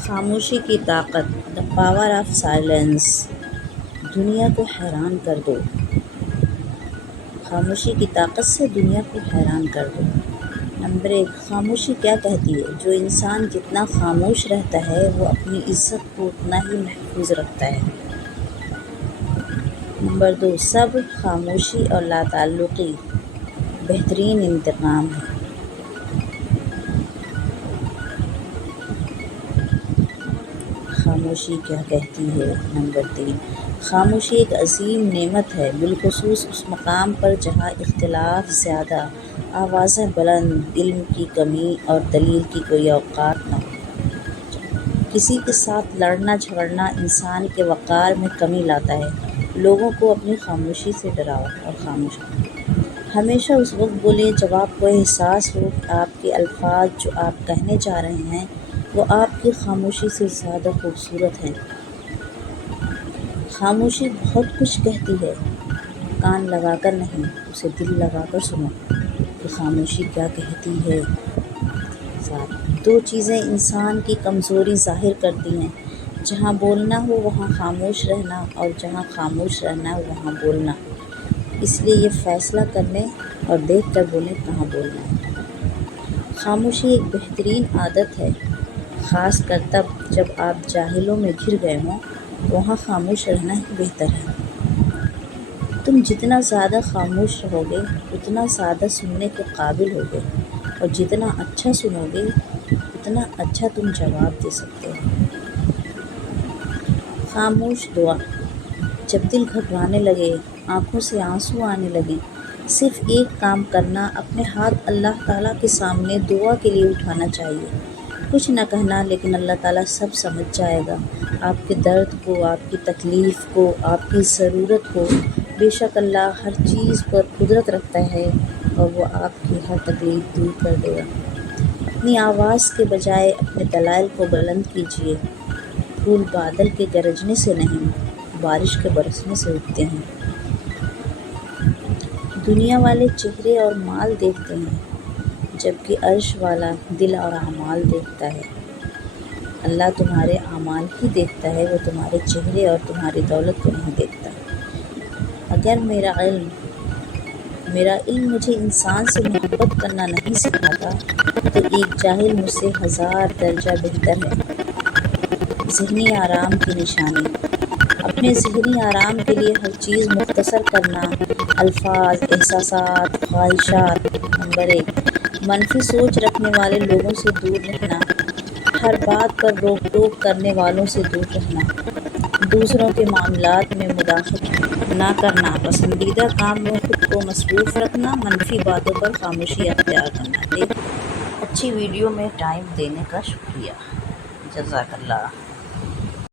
خاموشی کی طاقت، دا پاور آف سائلنس۔ دنیا کو حیران کر دو، خاموشی کی طاقت سے دنیا کو حیران کر دو۔ نمبر 1، خاموشی کیا کہتی ہے؟ جو انسان جتنا خاموش رہتا ہے وہ اپنی عزت کو اتنا ہی محفوظ رکھتا ہے۔ نمبر 2، صبر، خاموشی اور لاتعلقی بہترین انتقام ہے۔ خاموشی کیا کہتی ہے؟ نمبر 3، خاموشی ایک عظیم نعمت ہے، بالخصوص اس مقام پر جہاں اختلاف زیادہ، آوازیں بلند، علم کی کمی اور دلیل کی کوئی اوقات نہ ہو۔ کسی کے ساتھ لڑنا جھگڑنا انسان کے وقار میں کمی لاتا ہے۔ لوگوں کو اپنی خاموشی سے ڈراؤ اور خاموش کرو۔ ہمیشہ اس وقت بولیں جب آپ کو احساس ہو کہ آپ کے الفاظ جو آپ کہنے جا رہے ہیں وہ آپ کی خاموشی سے زیادہ خوبصورت ہیں۔ خاموشی بہت کچھ کہتی ہے، کان لگا کر نہیں، اسے دل لگا کر سنو کہ خاموشی کیا کہتی ہے۔ 2 چیزیں انسان کی کمزوری ظاہر کرتی ہیں، جہاں بولنا ہو وہاں خاموش رہنا اور جہاں خاموش رہنا ہو وہاں بولنا۔ اس لیے یہ فیصلہ کر لیں اور دیکھ کر بولیں کہاں بولنا ہے۔ خاموشی ایک بہترین عادت ہے، خاص کر تب جب آپ جاہلوں میں گھر گئے ہوں، وہاں خاموش رہنا ہی بہتر ہے۔ تم جتنا زیادہ خاموش رہو گے اتنا زیادہ سننے کے قابل ہوگے، اور جتنا اچھا سنو گے اتنا اچھا تم جواب دے سکتے ہو۔ خاموش دعا، جب دل گھبرانے لگے، آنکھوں سے آنسو آنے لگیں، صرف ایک کام کرنا، اپنے ہاتھ اللہ تعالیٰ کے سامنے دعا کے لیے اٹھانا چاہیے۔ کچھ نہ کہنا، لیکن اللہ تعالیٰ سب سمجھ جائے گا، آپ کے درد کو، آپ کی تکلیف کو، آپ کی ضرورت کو۔ بے شک اللہ ہر چیز پر قدرت رکھتا ہے اور وہ آپ کی ہر تکلیف دور کر دے گا۔ اپنی آواز کے بجائے اپنے دلائل کو بلند کیجیے۔ پھول بادل کے گرجنے سے نہیں، بارش کے برسنے سے اگتے ہیں۔ دنیا والے چہرے اور مال دیکھتے ہیں، جبکہ عرش والا دل اور اعمال دیکھتا ہے۔ اللہ تمہارے اعمال ہی دیکھتا ہے، وہ تمہارے چہرے اور تمہاری دولت کو نہیں دیکھتا۔ اگر میرا علم مجھے انسان سے محبت کرنا نہیں سکھاتا تو ایک جاہل مجھ سے 1000 درجہ بہتر ہے۔ ذہنی آرام کی نشانی، اپنے ذہنی آرام کے لیے ہر چیز مختصر کرنا، الفاظ، احساسات، خواہشات۔ نمبر 1، منفی سوچ رکھنے والے لوگوں سے دور رہنا، ہر بات پر روک ٹوک کرنے والوں سے دور رہنا، دوسروں کے معاملات میں مداخلت نہ کرنا، پسندیدہ کام میں خود کو مصروف رکھنا، منفی باتوں پر خاموشی اختیار کرنا۔ اچھی ویڈیو میں ٹائم دینے کا شکریہ، جزاک اللہ۔